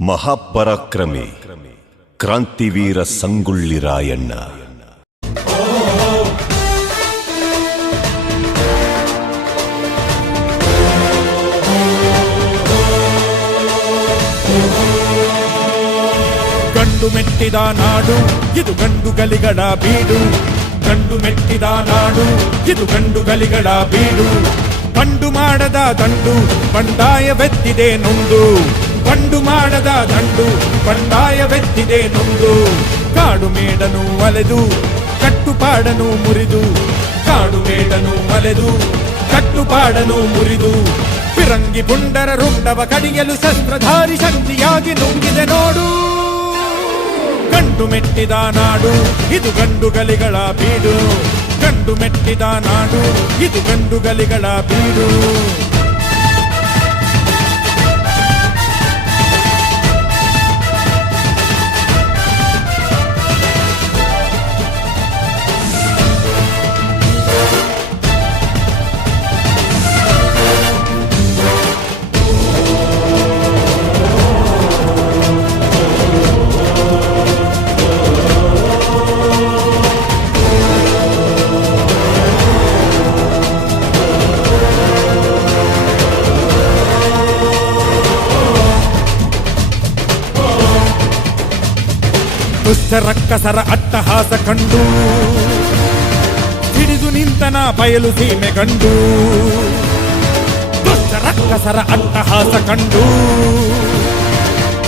ಮಹಾಪರಾಕ್ರಮಿ ಕ್ರಾಂತಿವೀರ ಸಂಗೊಳ್ಳಿ ರಾಯಣ್ಣ. ಗಂಡು ಮೆಟ್ಟಿದ ನಾಡು ಇದು ಗಂಡುಗಲಿಗಳ ಬೀಡು. ಗಂಡು ಮೆಟ್ಟಿದ ನಾಡು ಇದು ಗಂಡುಗಲಿಗಳ ಬೀಡು. ಬಂಡು ಮಾಡದ ದಂಡು ಬಂಡಾಯವೆತ್ತಿದೆ ನೊಂದು. ಬಂಡು ಮಾಡದ ದಂಡು ಬಂಡಾಯವೆತ್ತಿದೆ ನೊಂದು. ಕಾಡು ಮೇಡನು ಅಲೆದು ಕಟ್ಟುಪಾಡನು ಮುರಿದು. ಕಾಡು ಮೇಡನು ಅಲೆದು ಕಟ್ಟುಪಾಡನು ಮುರಿದು. ಫಿರಂಗಿ ಪುಂಡರ ರುಂಡವ ಕಡಿಯಲು ಶಸ್ತ್ರಧಾರಿ ಶಕ್ತಿಯಾಗಿ ನುಂಗಿದೆ ನೋಡು. ಗಂಡು ಮೆಟ್ಟಿದ ನಾಡು ಇದು ಗಂಡುಗಲಿಗಳ ಬೀಡು. ಗಂಡು ಮೆಟ್ಟಿದ ನಾಡು ಇದು ಗಂಡುಗಲಿಗಳ ಬೀಡು. ದುಷ್ಟ ರಕ್ಕಸರ ಅಟ್ಟಹಾಸ ಕಂಡು ಹಿಡಿದು ನಿಂತನ ಬಯಲು ಸೀಮೆ ಗಂಡು. ದುಷ್ಟ ರಕ್ಕಸರ ಅಟ್ಟಹಾಸ ಕಂಡು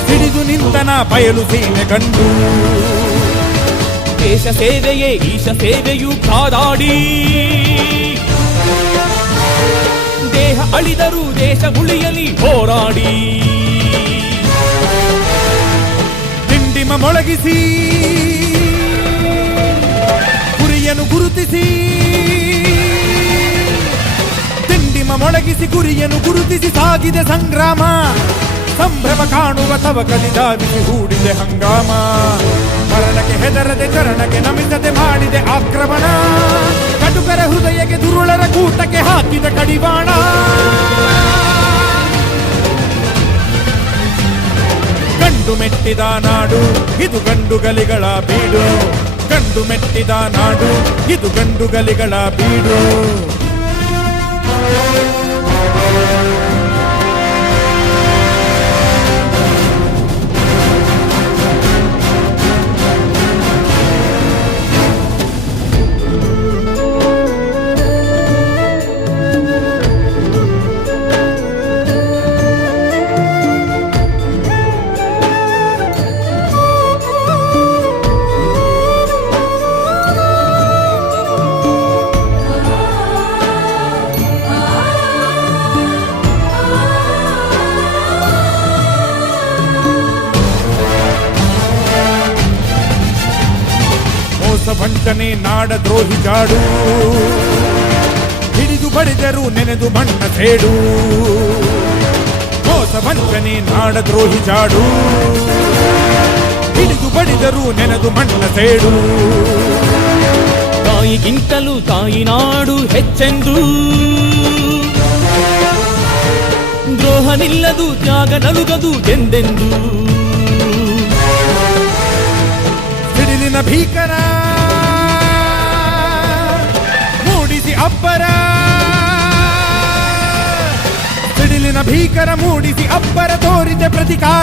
ಹಿಡಿದು ನಿಂತನ ಬಯಲು ಸೀಮೆ ಗಂಡು. ದೇಶ ಸೇವೆಯೇ ಈಶ ಸೇವೆಯು ಕಾದಾಡಿ. ದೇಹ ಅಳಿದರೂ ದೇಶ ಉಳಿಯಲಿ ಹೋರಾಡಿ. ದಿಂಡಿಮ ಮೊಳಗಿಸಿ ಗುರಿಯನ್ನು ಗುರುತಿಸಿ. ದಿಂಡಿಮ ಮೊಳಗಿಸಿ ಗುರಿಯನ್ನು ಗುರುತಿಸಿ ಸಾಗಿದೆ ಸಂಗ್ರಾಮ. ಸಂಭ್ರಮ ಕಾಣುವ ತವಕಲಿ ಧಾವಿಸಿ ಹೂಡಿದೆ ಹಂಗಾಮ. ಮರಣಕ್ಕೆ ಹೆದರದೆ ಚರಣಕ್ಕೆ ನಮಿಸದೆ ಮಾಡಿದೆ ಆಕ್ರಮಣ. ಕಟುಕರ ಹೃದಯಕ್ಕೆ ದುರುಳರ ಕೂಟಕ್ಕೆ ಹಾಕಿದ ಕಡಿವಾಣ. ಗಂಡು ಮೆಟ್ಟಿದ ನಾಡು ಇದು ಗಂಡುಗಲಿಗಳ ಬೀಡು. ಗಂಡು ಮೆಟ್ಟಿದ ನಾಡು ಇದು ಗಂಡುಗಲಿಗಳ ಬೀಡು. ವಂಚನೆ ನಾಡ ದ್ರೋಹಿ ಜಾಡು. ಹಿಡಿದು ಬಡಿದರು ನೆನೆದು ಮಣ್ಣ ಸೇಡು. ಮೋಸ ವಂಚನೆ ನಾಡ ದ್ರೋಹಿ ಜಾಡು. ಹಿಡಿದು ಬಡಿದರು ನೆನೆದು ಮಣ್ಣ ಸೇಡು. ತಾಯಿಗಿಂತಲೂ ತಾಯಿ ನಾಡು ಹೆಚ್ಚೆಂದು. ದ್ರೋಹ ನಿಲ್ಲದು ತ್ಯಾಗ ನಲುಗದು ಎಂದೆಂದು. ಸಿಡಿಲಿನ ಭೀಕರ ಮೂಡಿಸಿ ಅಬ್ಬರ. ಸಿಡಿಲಿನ ಭೀಕರ ಮೂಡಿಸಿ ಅಬ್ಬರ ತೋರಿದೆ ಪ್ರತಿಕಾರ.